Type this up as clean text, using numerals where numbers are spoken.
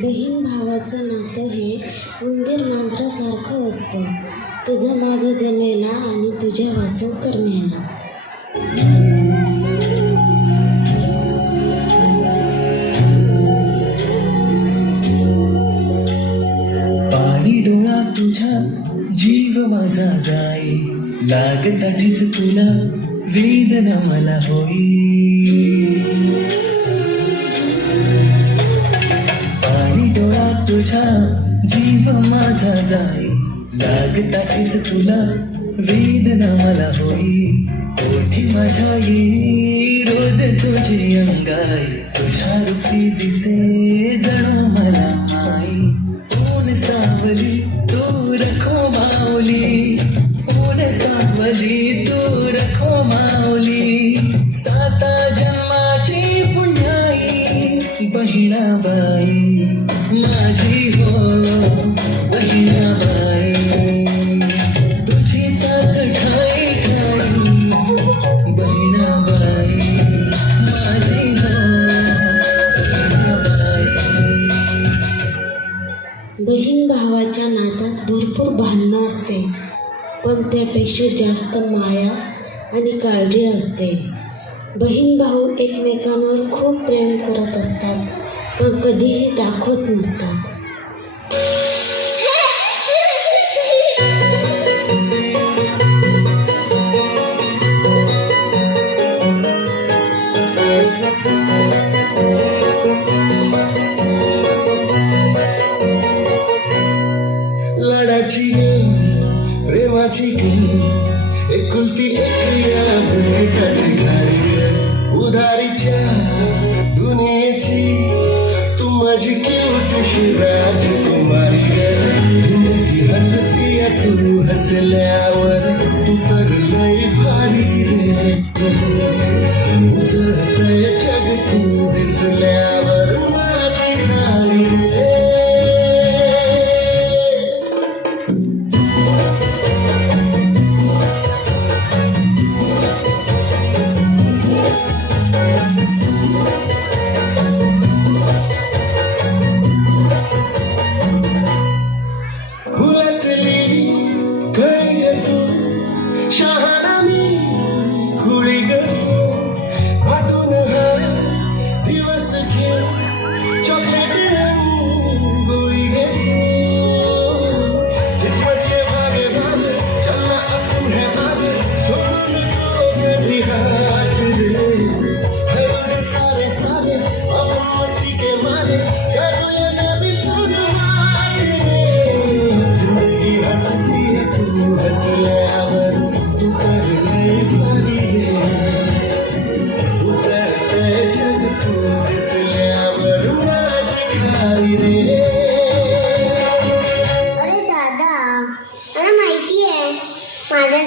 बहीण भावाचं नातं हे उंदीर मांजरासारखं असतं. तुझं माझं जमेना आणि तुझ्या वाचून करमेना. पाणी डोळा तुझा जीव माझा जाई, लागताठीच तुला वेदना मला होई. पाणी डोळा तुझा जीव माझा जाई, लागताठीच तुला वेदना मला होई. ओठी माझ्या येई रोज तुझी अंगाई, तुझ्या रूपी दिसे जणू मला माई. ऊन सावली तू रखो माऊली, ऊन सावली तू रखो माऊली. साता जन्माची पुण्याई बहिणाबाई माझी हो बहिणाबाई. तुझी साथ ठाई ठाई बहिणाबाई माझी हो बहिणाबाई. बहीण भावाच्या नात्यात भरपूर भांडणं असते, पण त्यापेक्षा जास्त माया आणि काळजी असते. बहीण भाऊ एकमेकांवर खूप प्रेम करत असतात, पण कधीही दाखवत नसतात. लाडाची प्रेमाची एकुलती एक या बिस्किटाची गाडी, उधारीच्या दुनियेची तू माझी क्यूटशी राजकुमारी. जिंदगी हसती तू हसल्यावर, तू तर लय भारी रे. उजळतंय जग तू दिसल्यावर माझी खाली रे. शहाणा मी खुळी गो वाटून हा दिवस खेळ चॉकलेट गोळी घेतो. किस्मत भागे भागे चलना आपण है भागे, सोडून कधी हात रे. हरवले सारे सारे आपण मस्ती के मारे, करूया नवी सुरुवात रे. जिंदगी हसती है तू हसल्यावर, तू तर लय भारी रे. उजळतंय जग तू दिसल्यावर माझी खारी रे. अरे दादा, मला माहिती आहे माझ्या